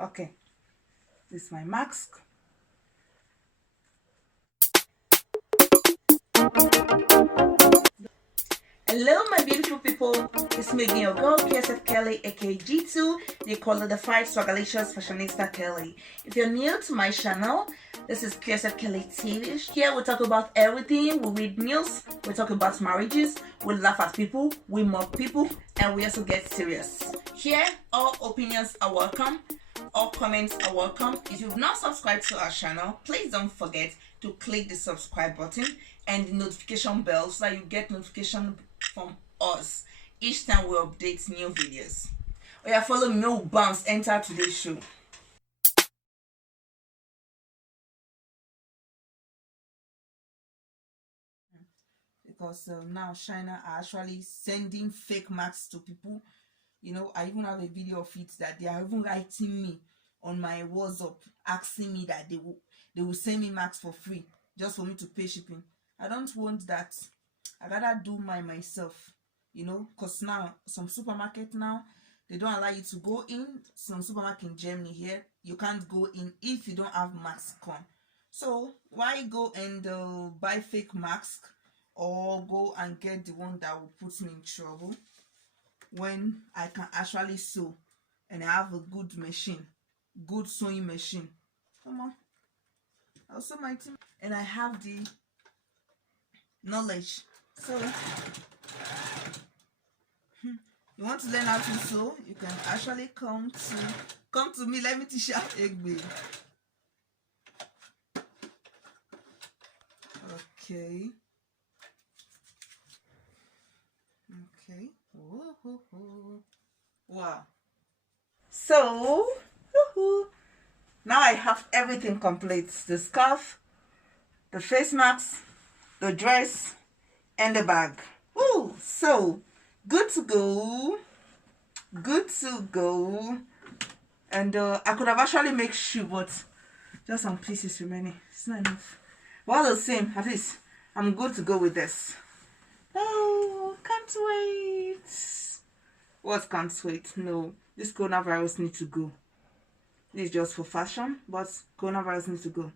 Okay, this is my mask. Hello my beautiful people, it's me again, your girl KSF Kelly aka G2, they call it the Five Swagalicious Fashionista Kelly. If you're new to my channel, this is KSF Kelly TV. Here we talk about everything, we read news, we talk about marriages, we laugh at people, we mock people, and we also get serious. Here, all opinions are welcome, all comments are welcome. If you've not subscribed to our channel, please don't forget to click the subscribe button and the notification bell so that you get notification from us each time we update new videos. Oh yeah, follow me, no bounce, enter today's show. Because now China are actually sending fake masks to people. You know, I even have a video of it that they are even writing me on my WhatsApp asking me that they will send me masks for free just for me to pay shipping. I don't want that. I rather do mine myself, you know, because now some supermarket now they don't allow you to go in. Some supermarket in Germany here, you can't go in if you don't have mask on. So why go and buy fake mask or go and get the one that will put me in trouble when I can actually sew and I have a good machine, good sewing machine. Come on, I'll sew my team and I have the knowledge. So you want to learn how to sew, you can actually come to me. Let me teach you how to egg babe. Okay. Wow. So now I have everything complete: the scarf, the face mask, the dress, and the bag. Ooh, so good to go. Good to go. And I could have actually made shoe, but just some pieces remaining. It's not enough. But all the same, at least I'm good to go with this. Oh, can't wait. What can't wait? No, this coronavirus needs to go. This is just for fashion, but coronavirus needs to go.